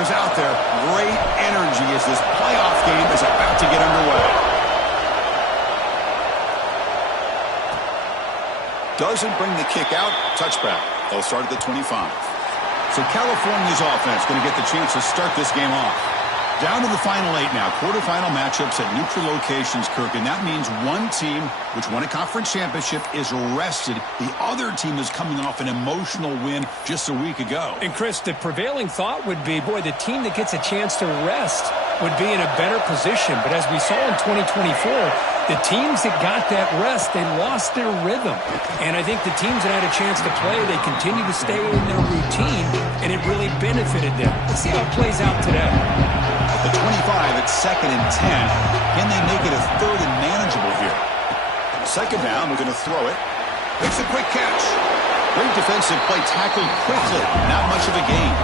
is out there. Great energy as this playoff game is about to get underway. Doesn't bring the kick out. Touchback. They'll start at the 25. So California's offense going to get the chance to start this game off. Down to the final 8 now. Quarterfinal matchups at neutral locations, Kirk. And that means one team, which won a conference championship, is rested. The other team is coming off an emotional win just a week ago. And, Chris, the prevailing thought would be, boy, the team that gets a chance to rest would be in a better position. But as we saw in 2024, the teams that got that rest, they lost their rhythm. And I think the teams that had a chance to play, they continue to stay in their routine, and it really benefited them. Let's see how it plays out today. The 25 at 2nd and 10. Can they make it a 3rd and manageable here? 2nd down, we're going to throw it. Makes a quick catch. Great defensive play, tackled quickly. Not much of a gain.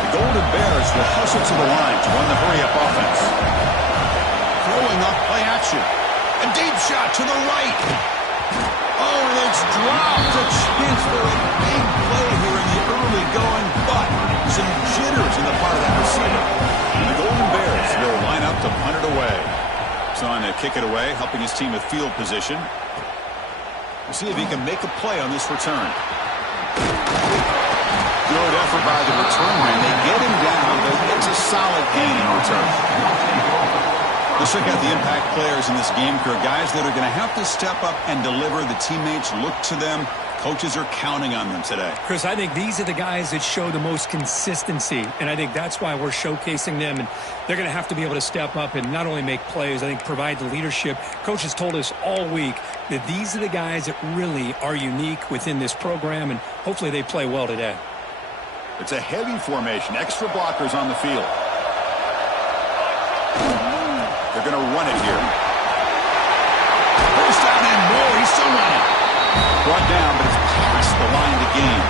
The Golden Bears will hustle to the line to run the hurry-up offense. Throwing up play action. A deep shot to the right. Oh, and it's dropped. A chance for a big play here in the early going, but some jitters in the part of that receiver. And the Golden Bears will line up to punt it away. Son to kick it away, helping his team with field position. We'll see if he can make a play on this return. Good effort by the return man. They get him down, but it's a solid gain in return. Let's check out the impact players in this game, Kirk. Guys that are going to have to step up and deliver. The teammates look to them. Coaches are counting on them today. Chris, I think these are the guys that show the most consistency, and I think that's why we're showcasing them. And they're going to have to be able to step up and not only make plays, I think provide the leadership. Coaches told us all week that these are the guys that really are unique within this program, and hopefully they play well today. It's a heavy formation. Extra blockers on the field. They're going to run it here. First down and more. He's still running. Brought down, but it's past the line to gain.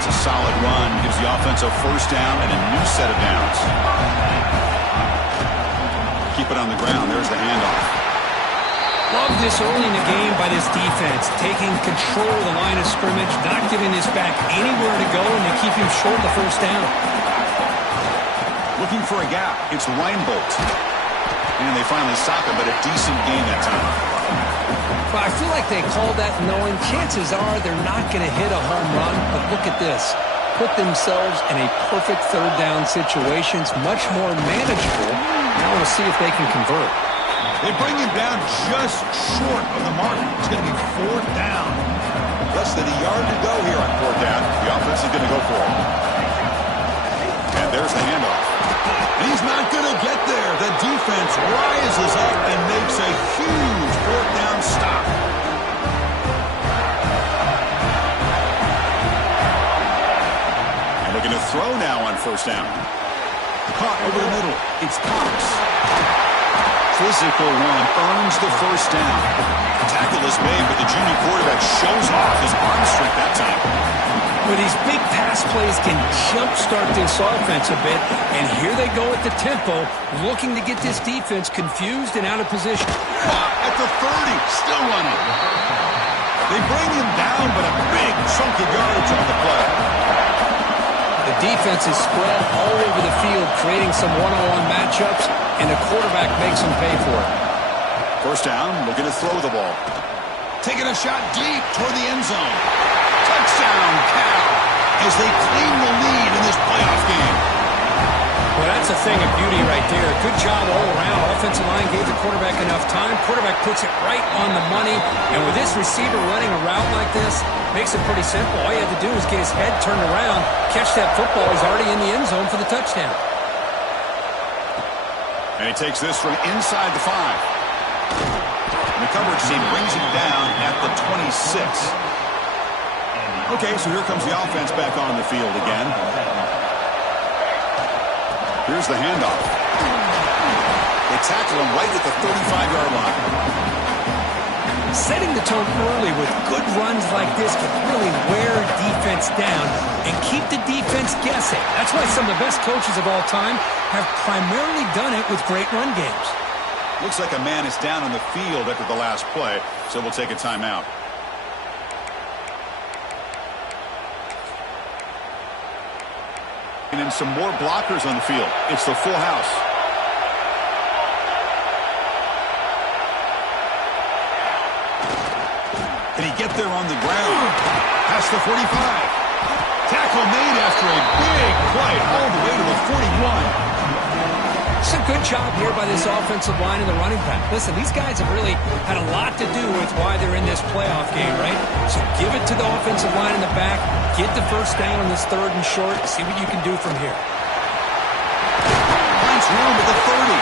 It's a solid run. Gives the offense a first down and a new set of downs. Keep it on the ground. There's the handoff. Love this early in the game by this defense. Taking control of the line of scrimmage, not giving this back anywhere to go, and they keep him short of the first down. Looking for a gap. It's Reinbolt. And they finally stop it, but a decent gain that time. Well, I feel like they called that knowing chances are they're not going to hit a home run, but look at this. Put themselves in a perfect third down situation. It's much more manageable. Now we'll see if they can convert. They bring him down just short of the mark. It's going to be 4th down. Less than a yard to go here on 4th down. The offense is going to go for it. And there's the handoff. And he's not going to get there. The defense rises up and makes a huge 4th down stop. And they're going to throw now on 1st down. Caught over the middle. It's Cox. Physical run earns the 1st down. The tackle is made, but the junior quarterback shows off his arm strength that time. Well, these big pass plays can jumpstart this offense a bit, and here they go at the tempo, looking to get this defense confused and out of position. At the 30, still running. They bring him down, but a big chunk of yardage on the play. The defense is spread all over the field, creating some one-on-one matchups, and the quarterback makes them pay for it. 1st down, looking to throw the ball. Taking a shot deep toward the end zone. Touchdown, Cal, as they claim the lead in this playoff game. Well, that's a thing of beauty right there. Good job all around. Offensive line gave the quarterback enough time. Quarterback puts it right on the money. And with this receiver running a route like this, makes it pretty simple. All you have to do is get his head turned around, catch that football. He's already in the end zone for the touchdown. And he takes this from inside the 5. And the coverage team brings him down at the 26. Okay, so here comes the offense back on the field again. Here's the handoff. They tackle him right at the 35-yard line. Setting the tone early with good runs like this can really wear defense down and keep the defense guessing. That's why some of the best coaches of all time have primarily done it with great run games. Looks like a man is down on the field after the last play, so we'll take a timeout. And then some more blockers on the field. It's the full house. Can he get there on the ground? Past the 45. Tackle made after a big play all the way to the 41. It's a good job here by this offensive line and the running back. Listen, these guys have really had a lot to do with why they're in this playoff game, right? So give it to the offensive line in the back. Get the first down on this 3rd and short. See what you can do from here. Finds room at the 30.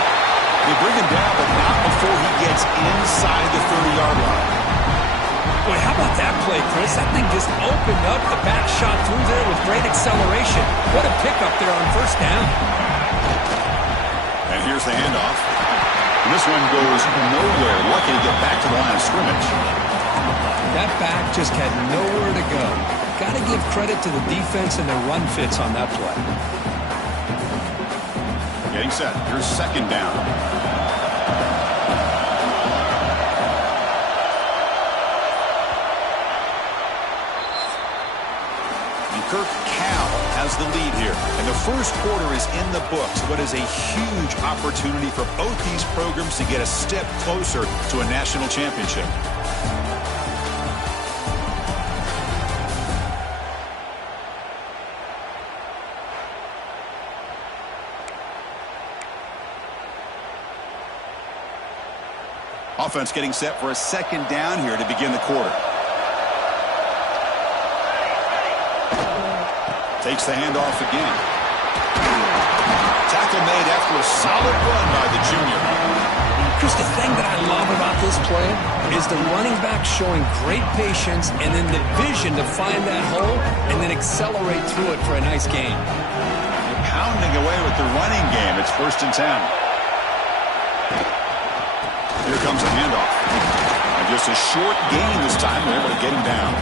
They bring him down, but not before he gets inside the 30-yard line. Boy, how about that play, Chris? That thing just opened up. The back shot through there with great acceleration. What a pickup there on first down. And here's the handoff. And this one goes nowhere. Lucky to get back to the line of scrimmage. That back just had nowhere to go. Got to give credit to the defense and their run fits on that play. Getting set. Here's 2nd down. Kirk Cal has the lead here. And the first quarter is in the books. What is a huge opportunity for both these programs to get a step closer to a national championship. Offense getting set for a 2nd down here to begin the quarter. Takes the handoff again. Tackle made after a solid run by the junior. Chris, the thing that I love about this play is the running back showing great patience and then the vision to find that hole and then accelerate through it for a nice gain. They're pounding away with the running game. It's 1st and 10. Here comes a handoff. And just a short gain this time. They're able to get him down.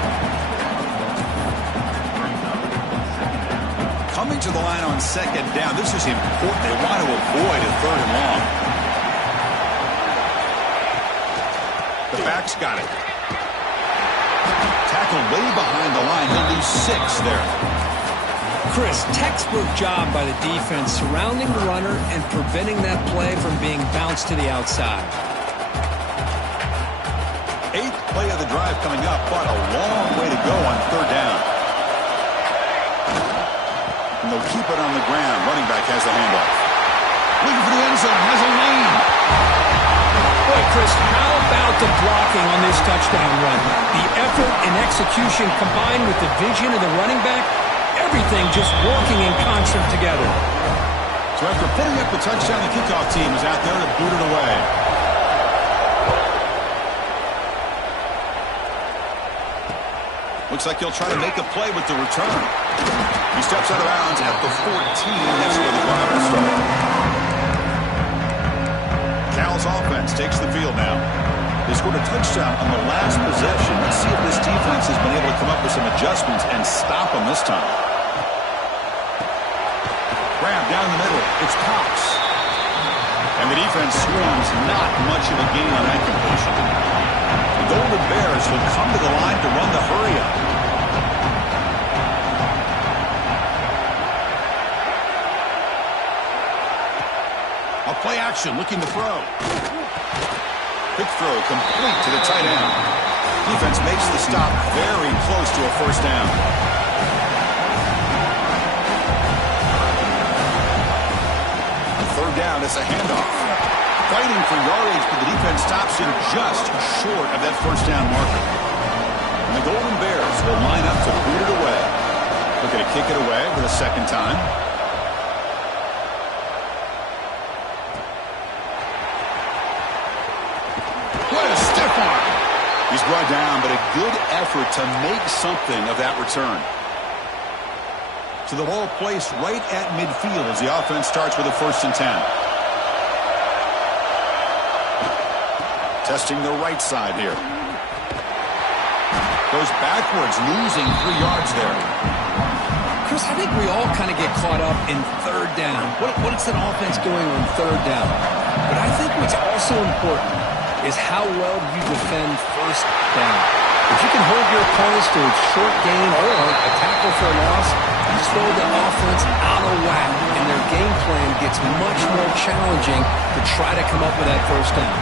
Coming to the line on 2nd down. This is important. They want to avoid a 3rd and long. The back's got it. Tackle way behind the line. He'll lose 6 there. Chris, textbook job by the defense surrounding the runner and preventing that play from being bounced to the outside. 8th play of the drive coming up, but a long way to go on 3rd down. And they'll keep it on the ground. Running back has the handoff. Looking for the end zone. Has a lane. Boy, Chris, how about the blocking on this touchdown run? The effort and execution combined with the vision of the running back, everything just working in concert together. So after putting up the touchdown, the kickoff team is out there to boot it away. Looks like he'll try to make a play with the return. He steps out of bounds at the 14. That's where the drive will start. Cal's offense takes the field now. They scored a touchdown on the last possession. Let's see if this defense has been able to come up with some adjustments and stop them this time. Grab down the middle. It's Cox. And the defense swings not much of a gain on that completion. The Golden Bears will come to the line to run the hurry-up. A play action, looking to throw. Quick throw, complete to the tight end. Defense makes the stop very close to a 1st down. Third down, it's a handoff. Fighting for yardage, but the defense stops him just short of that 1st down marker. And the Golden Bears will line up to boot it away. Looking to kick it away for the 2nd time. What a stiff arm. He's brought down, but a good effort to make something of that return. So the ball placed right at midfield as the offense starts with a 1st and 10. Testing the right side here. Goes backwards, losing 3 yards there. Chris, I think we all kind of get caught up in 3rd down. What's an offense doing on 3rd down? But I think what's also important is how well you defend 1st down. If you can hold your opponents to a short gain or a tackle for a loss, throw the offense out of whack, and their game plan gets much more challenging to try to come up with that first down.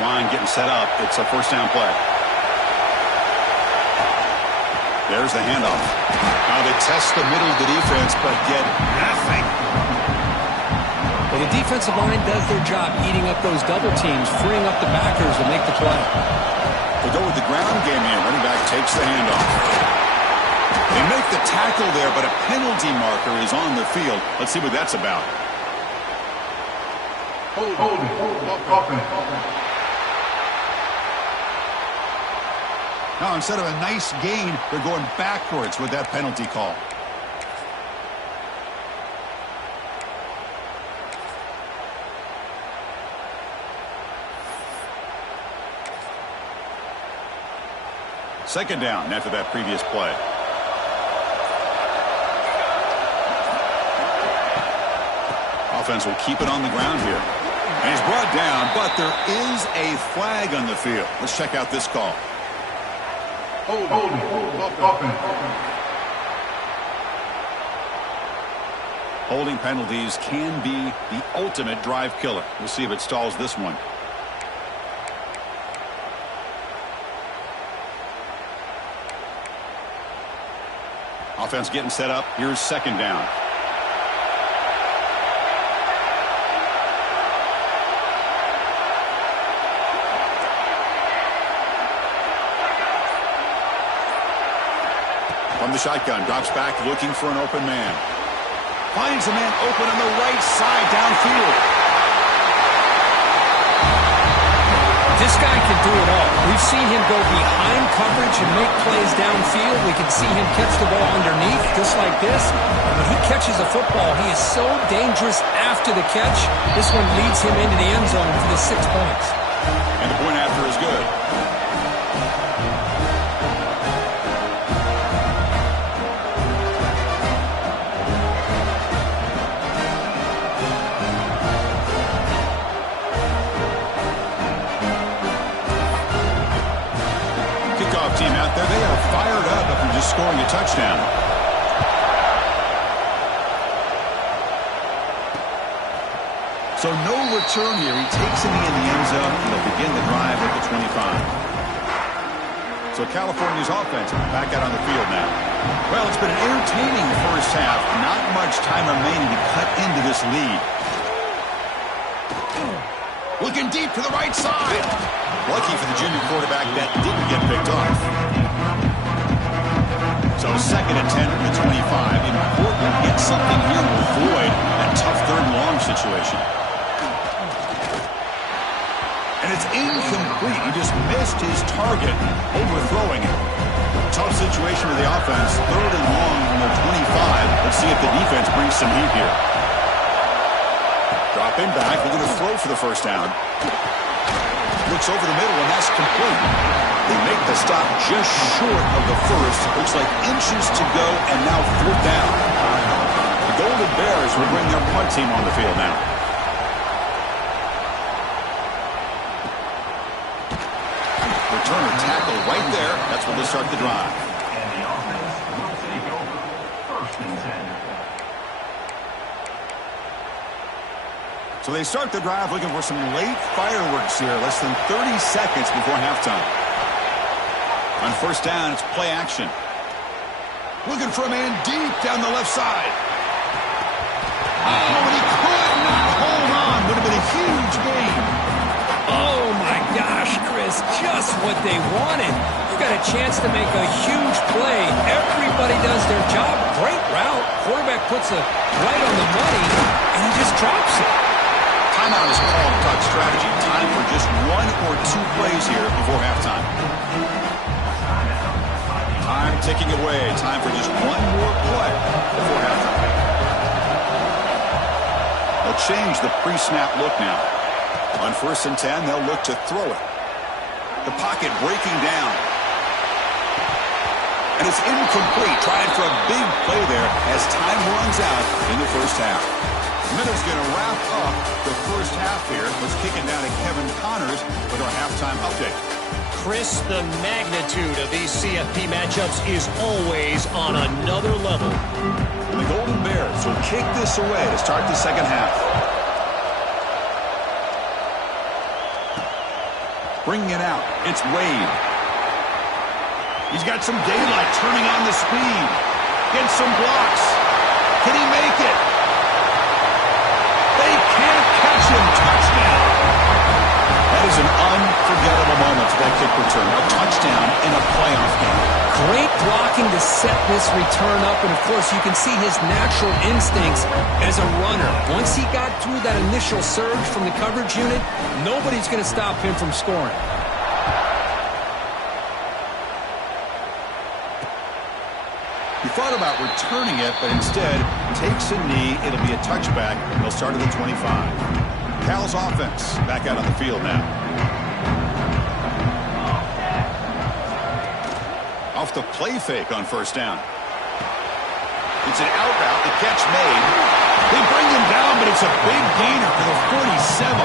Line getting set up. It's a first down play. There's the handoff. Now they test the middle of the defense, but get nothing. Well, the defensive line does their job eating up those double teams, freeing up the backers to make the play. They go with the ground game here. Running back takes the handoff. They make the tackle there, but a penalty marker is on the field. Let's see what that's about. Hold it. Now, instead of a nice gain, they're going backwards with that penalty call. Second down after that previous play. Offense will keep it on the ground here. And he's brought down, but there is a flag on the field. Let's check out this call. Holding penalties can be the ultimate drive killer. We'll see if it stalls this one. Offense getting set up. Here's second down. From the shotgun, drops back, looking for an open man. Finds a man open on the right side downfield. This guy can do it all. We've seen him go behind coverage and make plays downfield. We can see him catch the ball underneath, just like this. When he catches a football, he is so dangerous after the catch. This one leads him into the end zone for the 6 points. And the point after is good. Team out there, they are fired up after just scoring a touchdown. So no return here. He takes it in the end zone, and they'll begin the drive at the 25. So California's offense back out on the field now. Well, it's been an entertaining first half. Not much time remaining to cut into this lead. Looking deep to the right side. Lucky for the junior quarterback that didn't get picked off. So second and 10 from the 25. Important to get something here to avoid that tough third and long situation. And it's incomplete. He just missed his target, overthrowing it. Tough situation with the offense. Third and long from the 25. Let's see if the defense brings some heat here. Dropping back. They're going to throw for the first down. Looks over the middle, and that's complete. They make the stop just short of the first. Looks like inches to go, and now fourth down. The Golden Bears will bring their punt team on the field now. Returner tackle right there. That's where they start the drive. And the offense will take over first and 10. So they start the drive looking for some late fireworks here. Less than 30 seconds before halftime. On first down, it's play action. Looking for a man deep down the left side. Oh, but he could not hold on. Would have been a huge gain. Oh, my gosh, Chris. Just what they wanted. You got a chance to make a huge play. Everybody does their job. Great route. Quarterback puts it right on the money, and he just drops it. Timeout is called. Talk strategy. Time for just one or two plays here before halftime. Time ticking away. Time for just one more play before halftime. They'll change the pre-snap look now. On first and 10, they'll look to throw it. The pocket breaking down. And it's incomplete. Trying for a big play there as time runs out in the first half. Minute's going to wrap up the first half here. Let's kick it down to Kevin Connors with our halftime update. Chris, the magnitude of these CFP matchups is always on another level. And the Golden Bears will kick this away to start the second half. Bringing it out, it's Wade. He's got some daylight, turning on the speed. Gets some blocks. Can he make it? They can't catch him. Touchdown. That is an unforgettable moment for that kick return. A touchdown in a playoff game. Great blocking to set this return up, and of course you can see his natural instincts as a runner. Once he got through that initial surge from the coverage unit, nobody's going to stop him from scoring. He thought about returning it, but instead takes a knee. It'll be a touchback. He'll start at the 25. Cal's offense back out on the field now. Off the play fake on first down. It's an out route. The catch made. They bring him down, but it's a big gainer for the 47.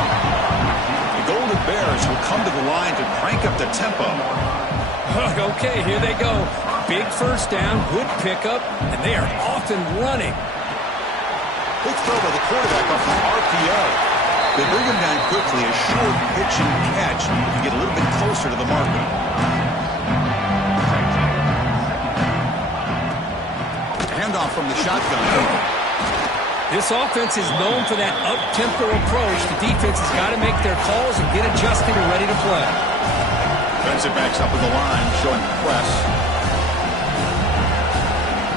The Golden Bears will come to the line to crank up the tempo. Okay, here they go. Big first down, good pickup, and they are off and running. Quick throw by the quarterback off the RPO. They bring him down quickly, a short pitch and catch to get a little bit closer to the marker. Handoff from the shotgun. This offense is known for that up-tempo approach. The defense has got to make their calls and get adjusted and ready to play. Defensive backs up at the line, showing press.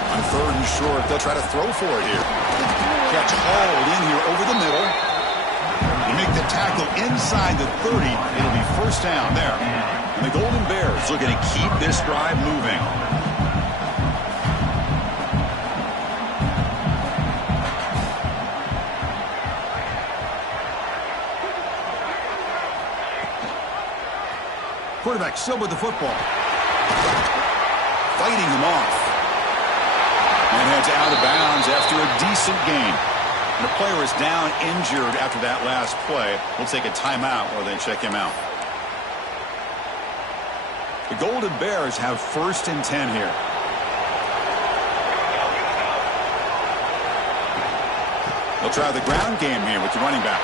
On third and short, they'll try to throw for it here. Catch hauled in here over the middle. They make the tackle inside the 30. It'll be first down there. And the Golden Bears looking to keep this drive moving. Quarterback still with the football. Fighting him off. And heads out of bounds after a decent gain. The player is down injured after that last play. We'll take a timeout while they check him out. The Golden Bears have first and 10 here. They'll try the ground game here with the running back.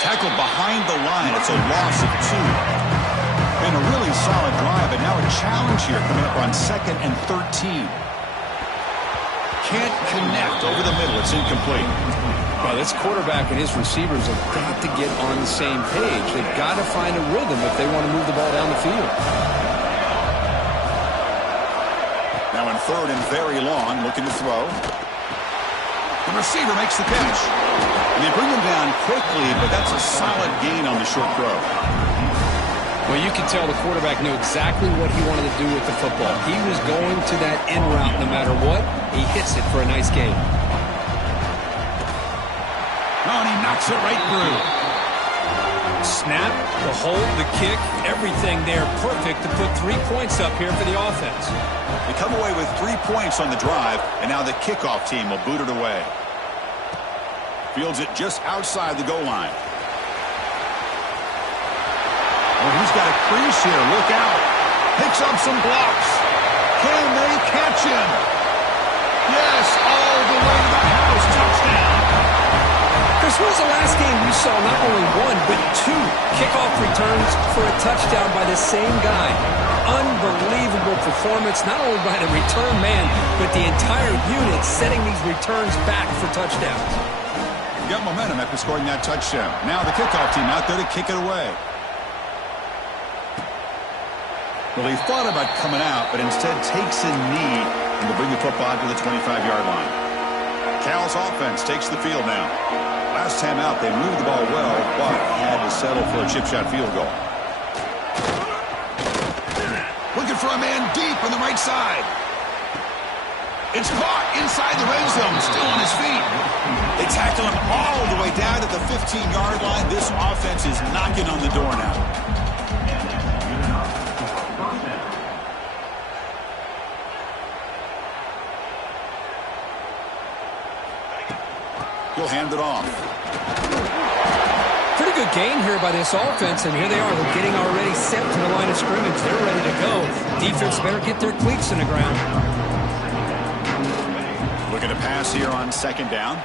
Tackled behind the line. It's a loss of 2. Been a really solid drive, but now a challenge here coming up on 2nd and 13. Can't connect over the middle. It's incomplete. Well, this quarterback and his receivers have got to get on the same page. They've got to find a rhythm if they want to move the ball down the field. Now in third and very long, looking to throw. The receiver makes the catch. And they bring him down quickly, but that's a solid gain on the short throw. Well, you can tell the quarterback knew exactly what he wanted to do with the football. He was going to that in route no matter what. He hits it for a nice gain. Oh, and he knocks it right through. Snap, the hold, the kick, everything there perfect to put 3 points up here for the offense. They come away with 3 points on the drive, and now the kickoff team will boot it away. Fields it just outside the goal line. Oh, he's got a crease here. Look out. Picks up some blocks. Can they catch him? Yes, all the way to the house. Touchdown. Chris, when was the last game you saw not only 1, but 2 kickoff returns for a touchdown by the same guy? Unbelievable performance, not only by the return man, but the entire unit setting these returns back for touchdowns. Got momentum after scoring that touchdown. Now the kickoff team out there to kick it away. Well, he thought about coming out, but instead takes a knee and to bring the football to the 25-yard line. Cal's offense takes the field now. Last time out, they moved the ball well, but had to settle for a chip shot field goal. Looking for a man deep on the right side. It's caught inside the red zone, still on his feet. They tackle him all the way down to the 15-yard line. This offense is knocking on the door now. will hand it off. Pretty good game here by this offense, and here they are. They're getting already set to the line of scrimmage. They're ready to go. Defense better get their cleats in the ground. Looking to pass here on second down.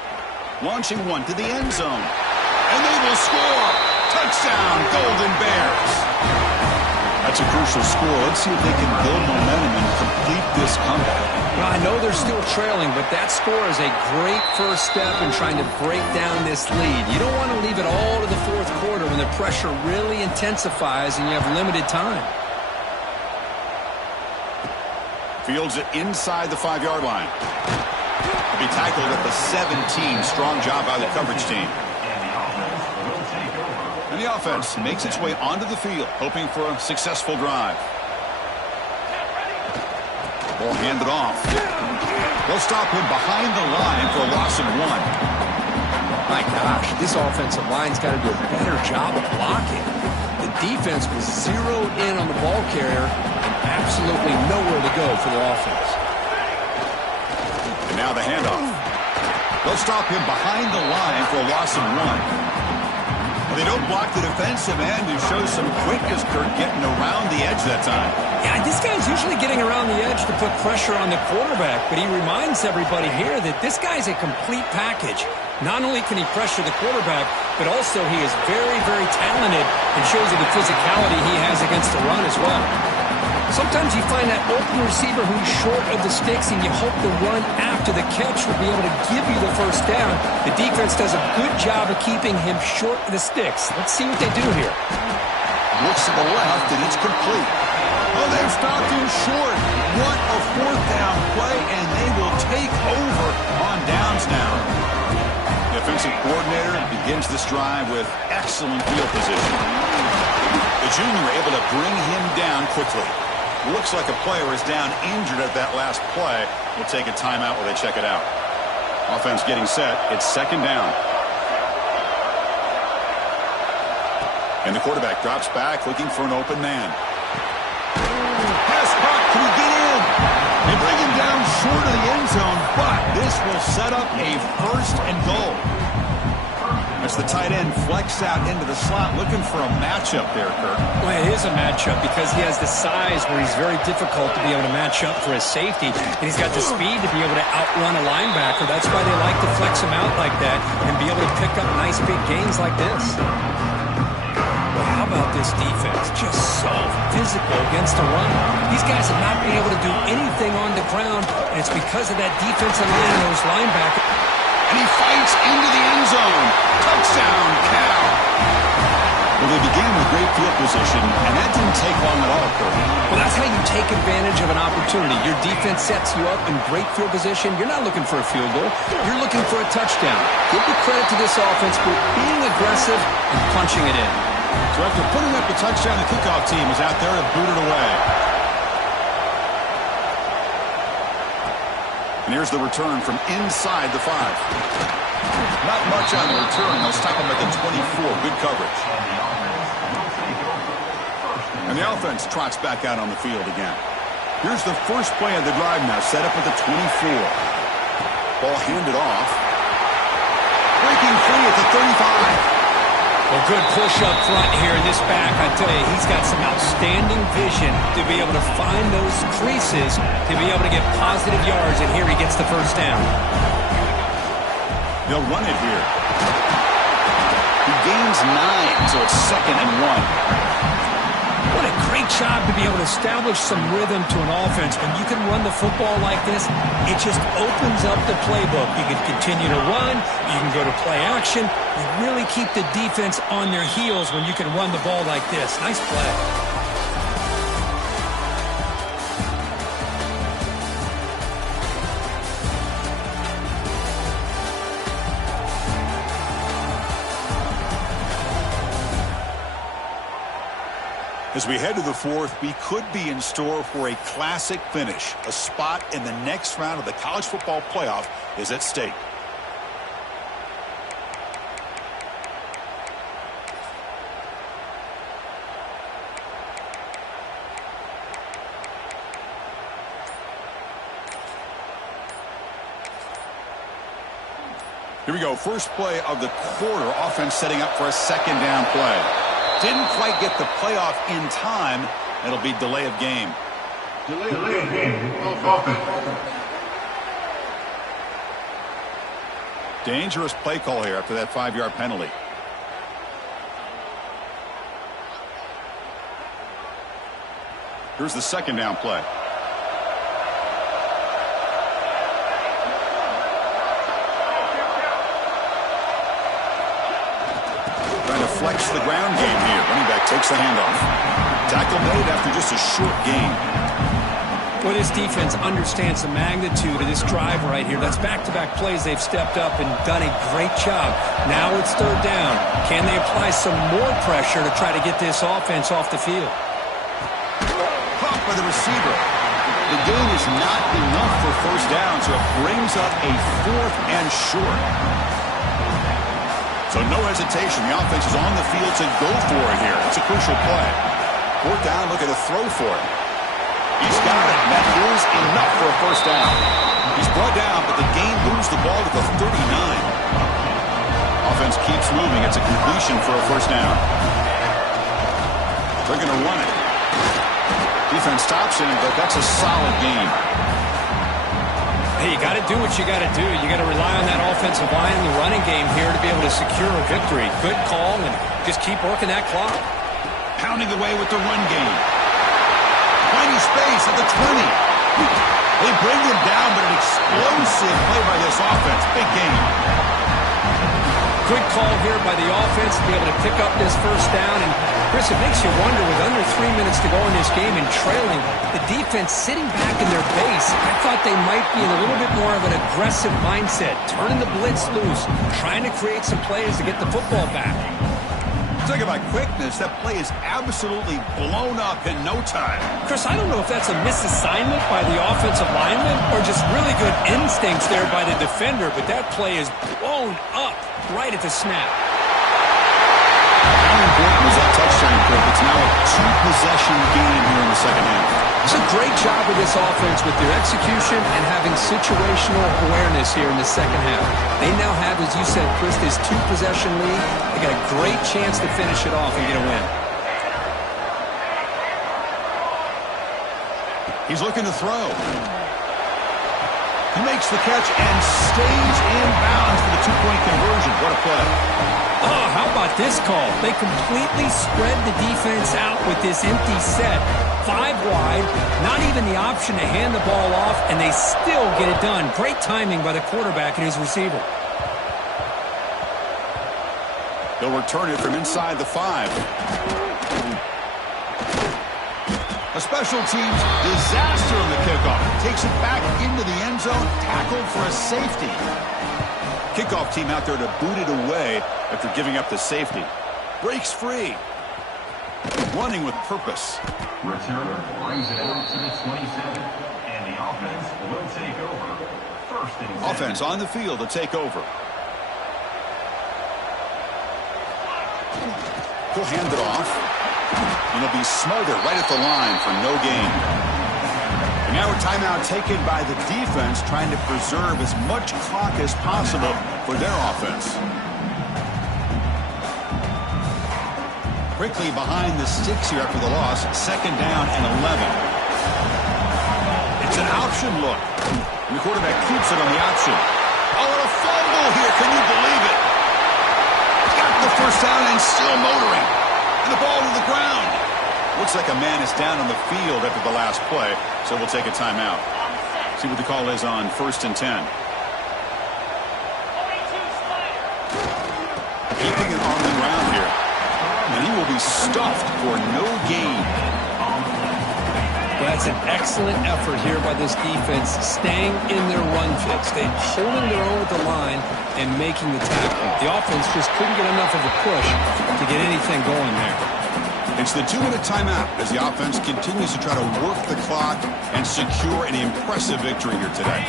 Launching one to the end zone. And they will score. Touchdown, Golden Bears. That's a crucial score. Let's see if they can build momentum and complete this comeback. Well, I know they're still trailing, but that score is a great first step in trying to break down this lead. You don't want to leave it all to the fourth quarter when the pressure really intensifies and you have limited time. Fields it inside the 5-yard line. He'll be tackled at the 17. Strong job by the coverage team. And the offense makes its way onto the field, hoping for a successful drive. Ball handed off. They'll stop him behind the line for a loss of 1. My gosh, this offensive line's got to do a better job of blocking. The defense was zeroed in on the ball carrier and absolutely nowhere to go for the offense. And now the handoff. They'll stop him behind the line for a loss of 1. They don't block the defensive end and show some quickness, Kirk, getting around the edge that time. Yeah, this guy's usually getting around the edge to put pressure on the quarterback, but he reminds everybody here that this guy's a complete package. Not only can he pressure the quarterback, but also he is very, very talented and shows you the physicality he has against the run as well. Sometimes you find that open receiver who's short of the sticks, and you hope the run after the catch will be able to give you the first down. The defense does a good job of keeping him short of the sticks. Let's see what they do here. Looks to the left, and it's complete. Oh, they've stopped him short. What a fourth down play, and they will take over on downs now. The offensive coordinator begins this drive with excellent field position. The junior able to bring him down quickly. Looks like a player is down injured at that last play. We'll take a timeout while they check it out. Offense getting set. It's second down. And the quarterback drops back looking for an open man. Pass caught. Can he get in? They bring him down short of the end zone, but this will set up a first and goal. As the tight end flex out into the slot, looking for a matchup there, Kirk. Well, it is a matchup because he has the size where he's very difficult to be able to match up for his safety, and he's got the speed to be able to outrun a linebacker. That's why they like to flex him out like that and be able to pick up nice big gains like this. Well, how about this defense? Just so physical against the run. These guys have not been able to do anything on the ground, and it's because of that defensive line and those linebackers. And he fights into the end zone. Touchdown, Cal. Well, they began with great field position, and that didn't take long at all, Kirk. Well, that's how you take advantage of an opportunity. Your defense sets you up in great field position. You're not looking for a field goal. You're looking for a touchdown. Give the credit to this offense for being aggressive and punching it in. So after putting up the touchdown, the kickoff team is out there to boot it away. And here's the return from inside the 5. Not much on the return. They'll stop him at the 24. Good coverage. And the offense trots back out on the field again. Here's the first play of the drive now, set up at the 24. Ball handed off. Breaking free at the 35. Well, good push up front here in this back. I tell you, he's got some outstanding vision to be able to find those creases, to be able to get positive yards, and here he gets the first down. They'll run it here. He gains 9, so it's second and 1. What a great job to be able to establish some rhythm to an offense. When you can run the football like this, it just opens up the playbook. You can continue to run. You can go to play action. You really keep the defense on their heels when you can run the ball like this. Nice play. As we head to the fourth, we could be in store for a classic finish. A spot in the next round of the college football playoff is at stake. Here we go. First play of the quarter. Offense setting up for a second down play. Didn't quite get the playoff in time. It'll be delay of game. Delay of game. Offense. Dangerous play call here after that 5-yard penalty. Here's the second down play. Trying to flex the ground game here. Running back takes the handoff. Tackle made after just a short gain. Well, this defense understands the magnitude of this drive right here. That's back-to-back plays. They've stepped up and done a great job. Now it's third down. Can they apply some more pressure to try to get this offense off the field? Caught by the receiver. The gain is not enough for first down, so it brings up a 4th and short. So no hesitation. The offense is on the field to go for it here. It's a crucial play. 4th down, look at a throw for it. He's got it. That is enough for a first down. He's brought down, but the gain moves the ball to the 39. Offense keeps moving. It's a completion for a first down. They're going to run it. Defense stops him, but that's a solid gain. Hey, you got to do what you got to do. You got to rely on that offensive line in the running game here to be able to secure a victory. Good call, and just keep working that clock. Pounding away with the run game. Finding space at the 20. They bring him down, but an explosive play by this offense. Big game. Good call here by the offense to be able to pick up this first down. And, Chris, it makes you wonder, with under 3 minutes to go in this game and trailing, the defense sitting back in their base, I thought they might be in a little bit more of an aggressive mindset, turning the blitz loose, trying to create some plays to get the football back. Talking about quickness, that play is absolutely blown up in no time. Chris, I don't know if that's a misassignment by the offensive lineman or just really good instincts there by the defender, but that play is blown up right at the snap. How important was that touchdown, Chris? It's now a 2-possession game here in the second half. It's a great job with this offense with their execution and having situational awareness here in the second half. They now have, as you said, Chris, this 2-possession lead. They got a great chance to finish it off and get a win. He's looking to throw. He makes the catch and stays in bounds for the 2-point conversion. What a play. Oh, how about this call? They completely spread the defense out with this empty set. 5 wide, not even the option to hand the ball off, and they still get it done. Great timing by the quarterback and his receiver. They'll return it from inside the 5. A special teams disaster on the kickoff. Takes it back into the end zone, tackled for a safety. Kickoff team out there to boot it away after giving up the safety. Breaks free. Running with purpose. Returner brings it out to the 27, and the offense will take over. First and 10. Offense on the field to take over. He'll hand it off. And it'll be smothered right at the line for no gain. And now a timeout taken by the defense, trying to preserve as much clock as possible for their offense. Quickly behind the sticks here after the loss. Second down and 11. It's an option look. And the quarterback keeps it on the option. Oh, and a fumble here. Can you believe it? Got the first down and still motoring. And the ball to the ground. Looks like a man is down on the field after the last play, so we'll take a timeout. See what the call is on 1st and 10. Keeping it on the ground here. And he will be stuffed for no gain. Well, that's an excellent effort here by this defense, staying in their run fits. They holding their own with the line and making the tackle. The offense just couldn't get enough of a push to get anything going there. It's the 2-minute timeout as the offense continues to try to work the clock and secure an impressive victory here today.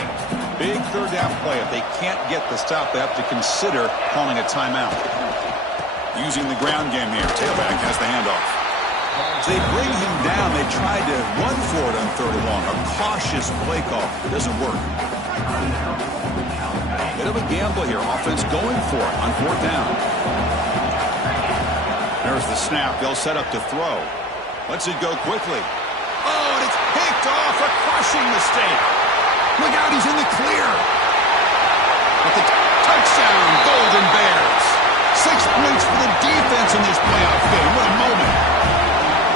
Big third down play. If they can't get the stop, they have to consider calling a timeout. Using the ground game here. Tailback has the handoff. So they bring him down. They tried to run for it on 3rd and long. A cautious play call. It doesn't work. Bit of a gamble here. Offense going for it on 4th down. There's the snap. They'll set up to throw. Lets it go quickly. Oh, and it's picked off. A crushing mistake. Look out, he's in the clear. But the touchdown, Golden Bears. 6 points for the defense in this playoff game. What a moment.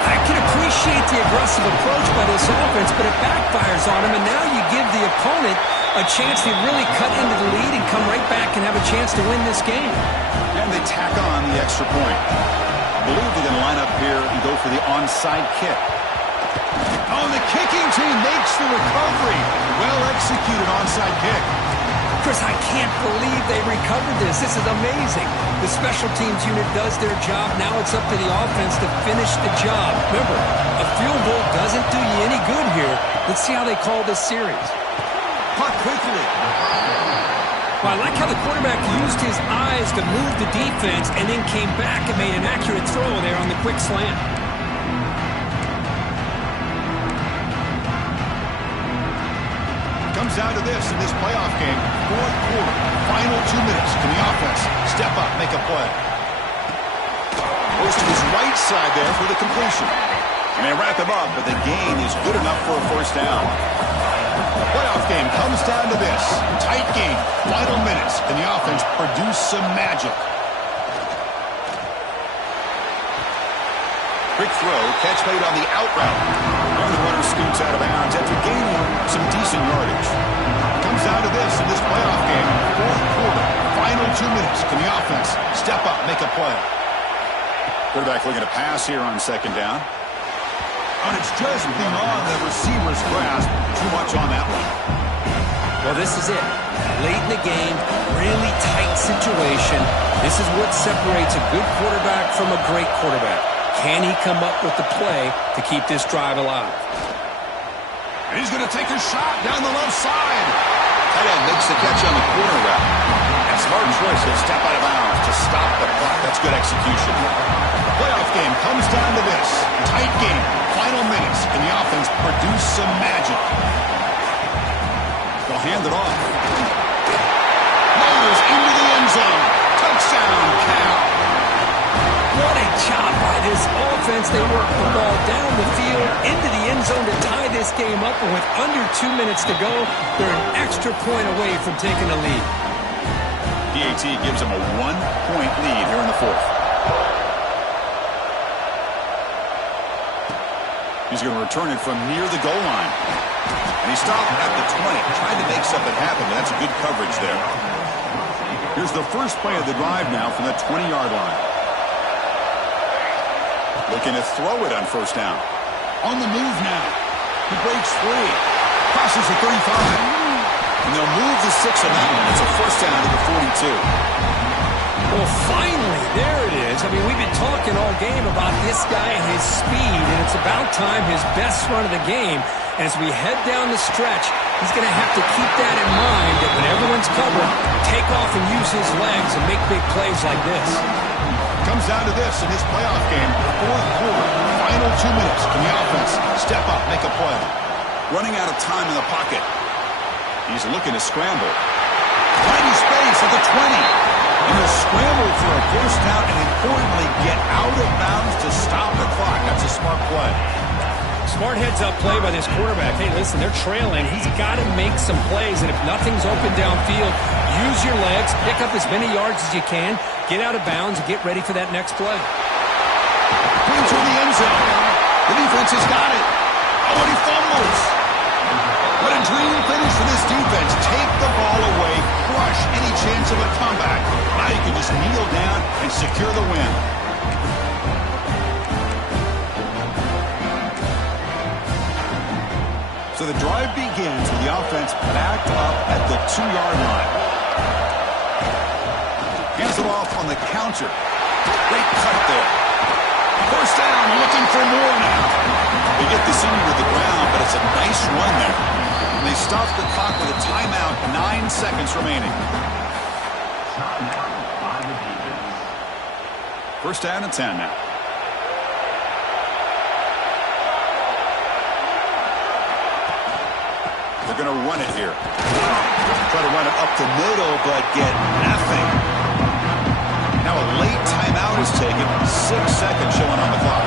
I can appreciate the aggressive approach by this offense, but it backfires on him, and now you give the opponent a chance to really cut into the lead and come right back and have a chance to win this game. And they tack on the extra point. I believe they're going to line up here and go for the onside kick. Oh, and the kicking team makes the recovery. Well-executed onside kick. Chris, I can't believe they recovered this. This is amazing. The special teams unit does their job. Now it's up to the offense to finish the job. Remember, a field goal doesn't do you any good here. Let's see how they call this series. Puck quickly. Well, I like how the quarterback used his eyes to move the defense and then came back and made an accurate throw there on the quick slant. Comes down to this in this playoff game. 4th quarter, final 2 minutes. Can the offense step up, make a play? Goes to his right side there for the completion. And they wrap him up, but the gain is good enough for a 1st down. The playoff game comes down to this. Tight game, final minutes. Can the offense produce some magic? Quick throw, catch made on the out route. The runner scoots out of bounds after gaining some decent yardage. Comes down to this in this playoff game. 4th quarter, final 2 minutes. Can the offense step up, make a play? Quarterback looking to pass here on 2nd down. And it's just beyond the receiver's grasp. Too much on that one. Well, this is it. Late in the game, really tight situation. This is what separates a good quarterback from a great quarterback. Can he come up with the play to keep this drive alive? And he's going to take a shot down the left side. Tight end makes the catch on the corner route. And smart choice to step out of bounds to stop the clock. That's good execution. The playoff game comes down to this. Tight game. Final minutes. Can the offense produce some magic? They'll hand it off. Motors into the end zone. Touchdown, Cal. What a job by this offense. They work the ball down the field into the end zone to tie this game up. And with under 2 minutes to go, they're an extra point away from taking the lead. PAT gives them a 1-point lead here in the 4th. He's going to return it from near the goal line. And he stopped at the 20. Tried to make something happen, but that's good coverage there. Here's the first play of the drive now from the 20-yard line. Looking to throw it on 1st down. On the move now. He breaks free. Crosses the 35. And they'll move the 6 on that one. It's a 1st down to the 42. Well, finally, there it is. I mean, we've been talking all game about this guy and his speed, and it's about time his best run of the game. As we head down the stretch, he's going to have to keep that in mind that when everyone's covered, take off and use his legs and make big plays like this. Comes down to this in this playoff game. 4th quarter, final 2 minutes. Can the offense step up, make a play? Running out of time in the pocket. He's looking to scramble. Tiny space at the 20. And he'll scramble for a 1st down and importantly get out of bounds to stop the clock. That's a smart play. Smart heads-up play by this quarterback. Hey, listen, they're trailing. He's got to make some plays, and if nothing's open downfield, use your legs, pick up as many yards as you can, get out of bounds, and get ready for that next play. Into the end zone. The defense has got it. Oh, and he fumbles. What a dream finish for this defense. Take the ball away, crush any chance of a comeback. Now you can just kneel down and secure the win. So the drive begins with the offense backed up at the 2-yard line. Hands it off on the counter. Great cut there. 1st down, looking for more now. They get the senior to the ground, but it's a nice run there. And they stop the clock with a timeout, 9 seconds remaining. 1st down and 10 now. They're going to run it here. Try to run it up the middle, but get nothing. Now a late timeout is taken. 6 seconds showing on the clock.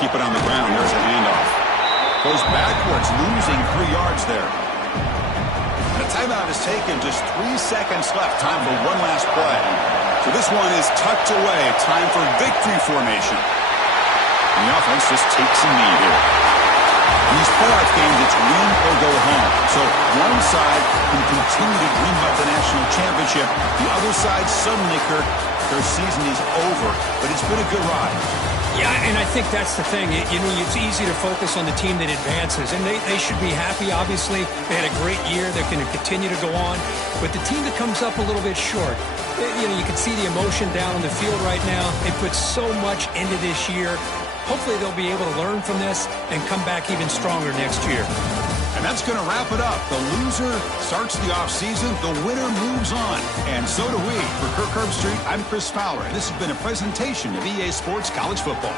Keep it on the ground. There's a handoff. Goes backwards, losing 3 yards there. The timeout is taken. Just 3 seconds left. Time for one last play. So this one is tucked away. Time for victory formation. And the offense just takes a knee here. In these playoff games, it's win or go home. So one side can continue to dream about the national championship. The other side, suddenly, Kirk, their season is over. But it's been a good ride. Yeah, and I think that's the thing. It's easy to focus on the team that advances, and they should be happy, obviously. They had a great year. They're going to continue to go on. But the team that comes up a little bit short, you can see the emotion down on the field right now. They put so much into this year. Hopefully they'll be able to learn from this and come back even stronger next year. And that's going to wrap it up. The loser starts the offseason. The winner moves on. And so do we. For Kirk Herbstreit, I'm Chris Fowler. And this has been a presentation of EA Sports College Football.